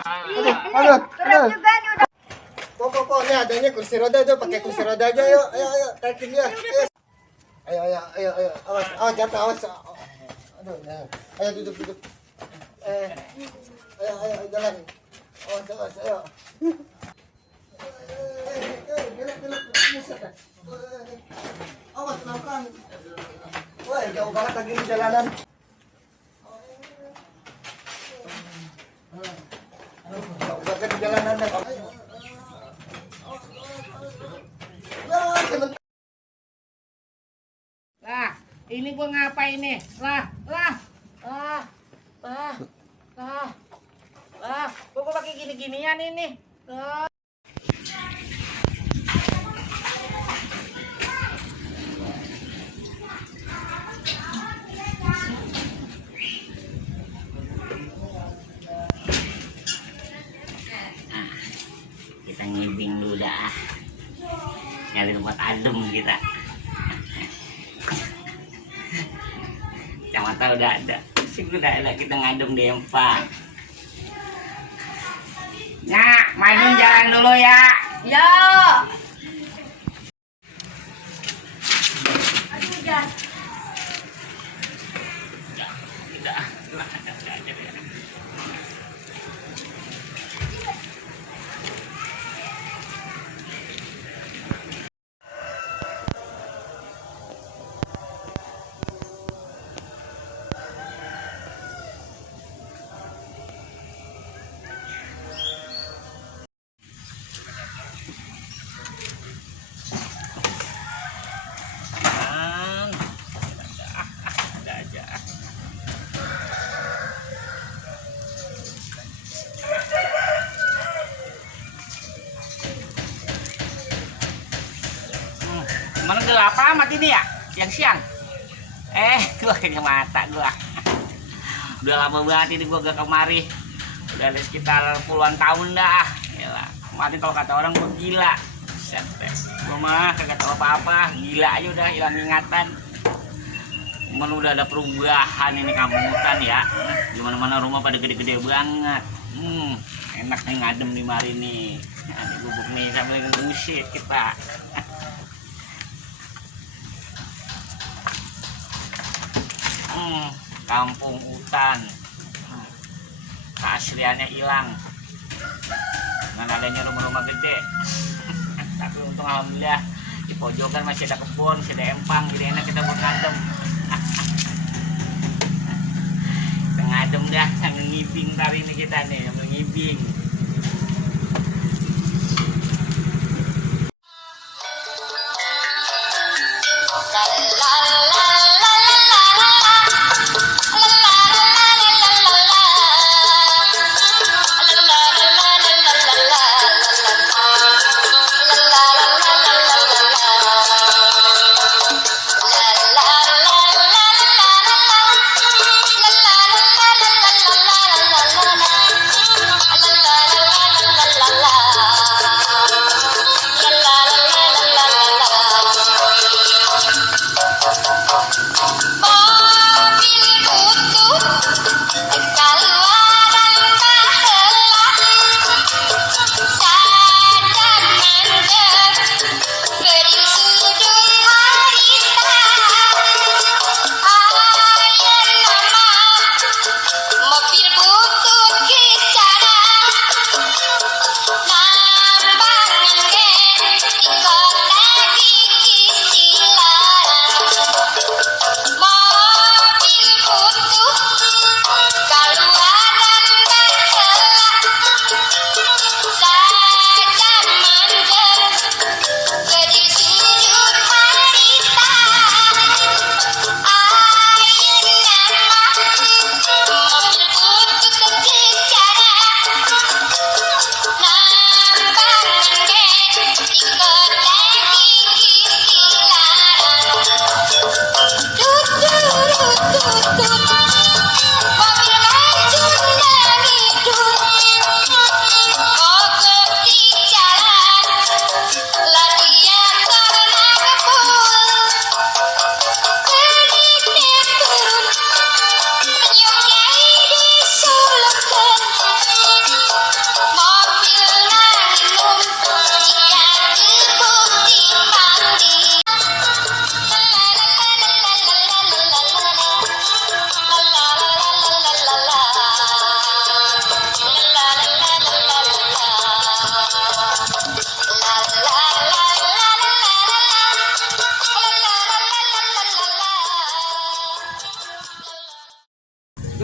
Aduh, aduh, aduh. Kok, nih adanya kursi roda tuh, pakai kursi roda aja, yuk, ayo, taikin dia. Ayo, awas, jatuh, awas. Aduh, nah. Ayo duduk. Ayo, jalan. Awas, ayo. Gelap, buset dah. Awas, pelan-pelan. Wah, jauh banget lagi di jalanan. Jauh banget di jalanan. Lah, ini gua ngapain nih? Lah. Gua pakai gini-ginian ini. Kita ngibing dulu dah, nyari tempat adem kita. Kacamata udah ada, sih udah ada, kita ngadem di empang. Nyak, maju jalan dulu ya. Ya. Aduh, Jan. Udah. Ada aja. Mana gelap amat ini ya, siang-siang. Gua kacamata gua. Udah lama banget ini gua gak kemari. Udah ada sekitar puluhan tahun dah. Yalah, kemarin kalau kata orang gua gila. Set, gua mah kagak tahu apa-apa, gila aja udah hilang ingatan. Cuman udah ada perubahan ini kampung hutan ya. Di mana-mana rumah pada gede-gede banget. Enak nih ngadem di mari nih. Ada bubuk nih sambil ngebusit kita. Kampung hutan, keasliannya hilang dengan adanya rumah-rumah gede. Tapi untung alhamdulillah di pojokan masih ada kebun, masih ada empang, jadi enak kita buat ngadem. Kita ngadem dah sambil ngibing tadi ini kita nih, sambil ngibing. La la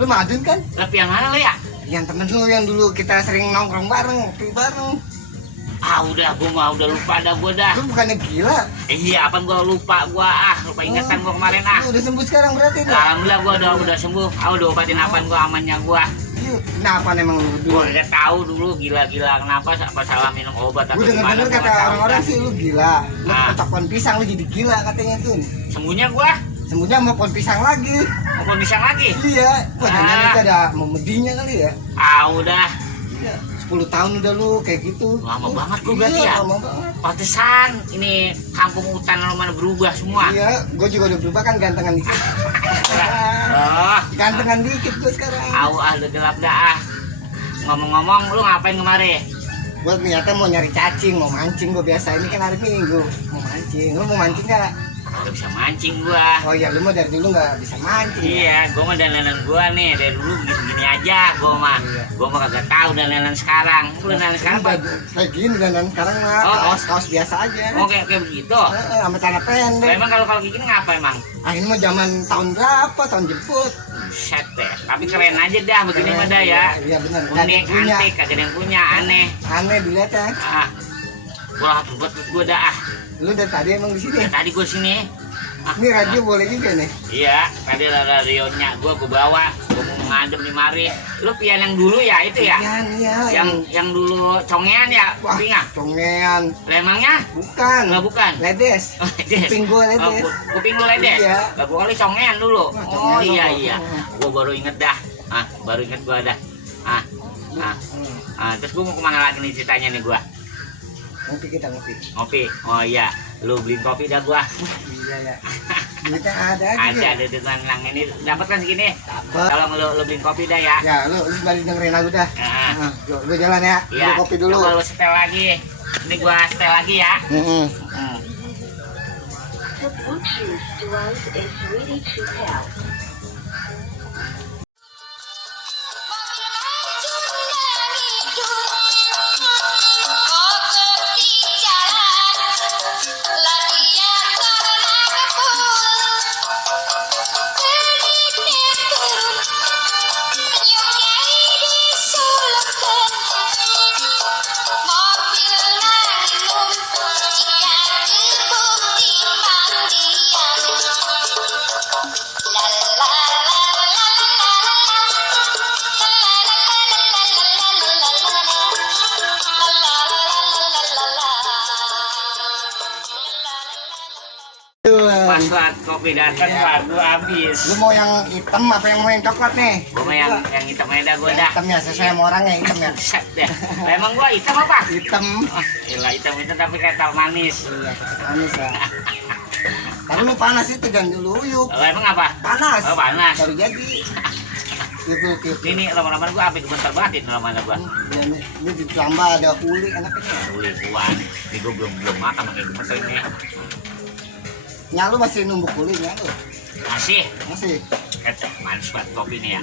Madun kan? Tapi yang mana lo ya? Yang temen lu yang dulu kita sering nongkrong bareng, ngopi bareng. Ah udah, gua mah udah lupa dah gua dah. Lu bukannya gila? Iya, apa gua lupa lupa ingatan gua kemarin ah. Lu udah sembuh sekarang berarti lu? Alhamdulillah gua udah sembuh. Udah obatin apaan gua amannya gua. Iya, kenapa emang lu dulu? Gua udah tahu dulu gila-gila kenapa apa salah minum obat atau Gue gimana. denger-denger kata orang-orang sih lu gila. Lu Ah. ketok pohon pisang lu jadi gila katanya tuh. Sembuhnya gua Sembuhnya mau pohon pisang lagi. mau pisang lagi. Iya, gua Ah. nanya kita ada memedinya kali ya. Udah. Iya, 10 tahun udah lu kayak gitu. Lama banget gua berarti Iya, ya. lama banget. Pantesan ini kampung hutan lo mana berubah semua. Iya, gue juga udah berubah kan gantengan dikit. Oh, Gantengan dikit gue sekarang. udah gelap dah ah. Ngomong-ngomong, lu ngapain kemari? Gue ternyata mau nyari cacing, mau mancing gue biasa. Ini kan hari Minggu, mau mancing. Lu mau mancing nggak? Udah bisa mancing gua. Oh iya, lu mah dari dulu nggak bisa mancing. Ya? Iya, gua mah dandanan gua nih dari dulu gini-gini aja gua mah. Iya. Gua mah kagak tahu dandanan sekarang. Lu dandanan sekarang apa? Kayak gini dan sekarang mah Oh. kaos-kaos biasa aja. Oh, kayak begitu. Sama celana pendek. Emang kalau gini ngapa emang? Ah ini mah zaman tahun berapa? Tahun jemput. Buset deh. Tapi keren aja dah begini mah dah ya. Iya benar. Nggak ada Unik, yang punya. antik, kagak ada yang punya, aneh. Aneh dilihat ya. Gua lapar buat gua dah ah. Lu dari tadi emang di sini. Dari tadi gua sini. Ini radio boleh juga nih. Iya, tadi radionya gua bawa, gua mau ngadem di mari. Lu pian yang dulu ya itu ya? Iya. Yang dulu congean ya, wah, kupingnya? congean. Lemangnya? Bukan. Enggak bukan. Ledes. Oh, ledes. Kuping gua ledes. Kuping lu ledes? Iya. Lah gua kali congean dulu. Wah, Oh congean iya lu. iya. Gua baru inget dah. Baru inget gua dah. Terus gua mau kemana lagi nih ceritanya nih gua? Ngopi kita ngopi. Ngopi. Oh iya, lu beliin kopi dah gua. Iya ya. Duitnya ada aja. Ada yang ini dapat kan segini. Dapat. Tolong lu beliin kopi dah ya. Ya, lu balik dengerin lagu dah. Nah, Gue jalan ya. iya. Beli kopi dulu. Coba lu setel lagi. Ini gua setel lagi ya. Heeh. Hmm. The Bluetooth device is ready to pair. Pas banget kopi datang, Iya. gua habis. Lu mau yang hitam apa yang mau yang coklat nih? Gua mah yang hitam aja dah gua dah. Hitamnya sesuai sama orangnya hitam ya. Set deh. Lah, emang gua hitam apa? Hitam. Gila hitam itu tapi kayak tau manis. Iya, manis ya. Tapi lu panas itu jangan dulu uyuk. Lah emang apa? Panas. Oh panas. Baru jadi. Gitu. Ini lama-lama gua habis bentar banget ini lama-lama gua. Ini ditambah ada uli enaknya. Uli kuan. Ini gua belum makan pakai gemeter ini. Lu masih numbuk ulinya lu. Masih. Masih. Kacau manis banget kopi ini ya.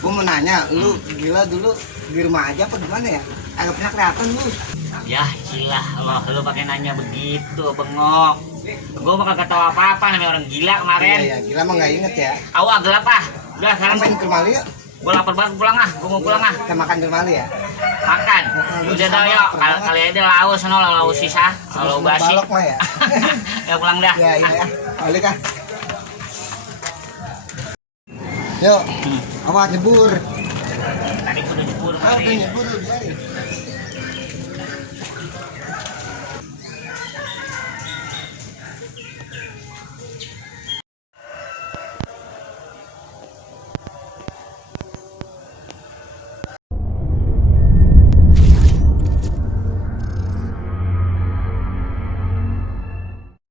Gua mau nanya, lu gila dulu di rumah aja apa gimana ya? Agak pernah kelihatan lu. Ya gila, lu pakai nanya begitu, bengok. Gua mah kagak tahu apa-apa namanya orang gila kemarin. Iya, gila mah nggak inget ya. Gelap ah. Udah sekarang Main ke rumah lu yuk. gua lapar banget pulang ah. Gua mau pulang ah. Kita makan di rumah lu ya. Makan. Udah dah yuk. Kali aja laus sono laus sisa. Kalau basi. Balok mah ya. Ya pulang dah. Ya, iya ya. Balik ah. Yuk. Awas nyebur. Tadi gua udah nyebur Ah, udah kali. nyebur lu biarin.